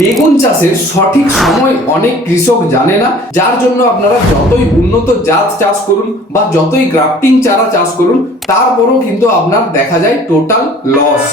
বেগুন চাষের সঠিক সময় অনেক কৃষক জানে না, যার জন্য আপনারা যতই উন্নত জাত চাষ করুন বা যতই গ্রাফটিং চারা চাষ করুন, তারপরও কিন্তু আপনার দেখা যায় টোটাল লস।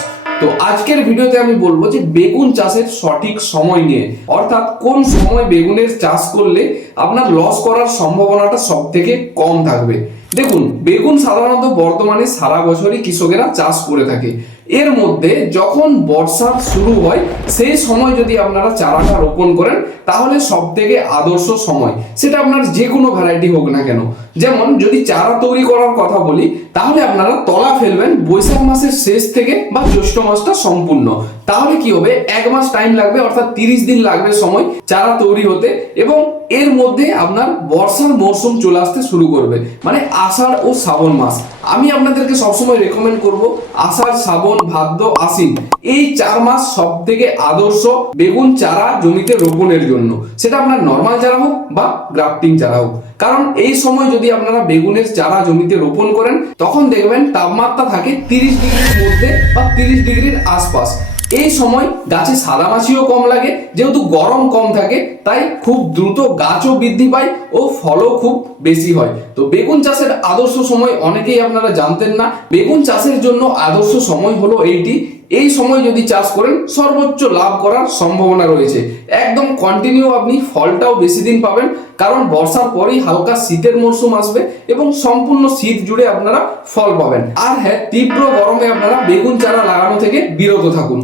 তো আজকের ভিডিওতে আমি বলবো যে বেগুন চাষের সঠিক সময় নিয়ে, অর্থাৎ কোন সময় বেগুনের চাষ করলে আপনার লস করার সম্ভাবনাটা সব থেকে কম থাকবে। দেখুন, বেগুন সাধারণত বর্তমানে সারা বছরই কৃষকেরা চাষ করে থাকে। এর মধ্যে যখন বর্ষা শুরু হয় সেই সময় যদি আপনারা চারাটা রোপণ করেন তাহলে সব থেকে আদর্শ সময়, সেটা আপনার যে কোনো ভ্যারাইটি হোক না কেন। যেমন যদি চারা তৈরি করার কথা বলি, তাহলে আপনারা তলা ফেলবেন বৈশাখ মাসের শেষ থেকে বা জ্যৈষ্ঠ মাসটা সম্পূর্ণ। তাহলে কি হবে, এক মাস টাইম লাগবে, অর্থাৎ 30 দিন লাগবে সময় চারা তৈরি হতে, এবং এর মধ্যে আপনার বর্ষার মরশুম চলে আসতে শুরু করবে, মানে আষাঢ় ও শ্রাবণ মাস। আমি আপনাদেরকে সবসময় রেকমেন্ড করব আষাঢ়, শ্রাবণ, ভাদ্র, আশ্বিন, এই 4 মাস সব থেকে আদর্শ বেগুন চারা জমিতে রোপণের জন্য। সেটা আপনার নর্মাল চারা হোক বা গ্রাফটিং চারা হোক, কারণ এই সময় যদি আপনারা বেগুনের চারা জমিতে রোপণ করেন তখন দেখবেন তাপমাত্রা থাকে 30 ডিগ্রির মধ্যে বা 30 ডিগ্রির আশপাশ। এই সময় গাছে সাদামাছিও কম লাগে, যেহেতু গরম কম থাকে তাই খুব দ্রুত গাছও বৃদ্ধি পায় ও ফলও খুব বেশি হয়। তো বেগুন চাষের আদর্শ সময় অনেকেই আপনারা জানতেন না। বেগুন চাষের জন্য আদর্শ সময় হলো এইটি। এই সময় যদি চাষ করেন সর্বোচ্চ লাভ করার সম্ভাবনা রয়েছে। একদম কন্টিনিউ আপনি ফলটাও বেশি দিন পাবেন, কারণ বর্ষার পরেই হালকা শীতের মরশুম আসবে এবং সম্পূর্ণ শীত জুড়ে আপনারা ফল পাবেন। আর হ্যাঁ, তীব্র গরমে আপনারা বেগুন চারা লাগানো থেকে বিরত থাকুন।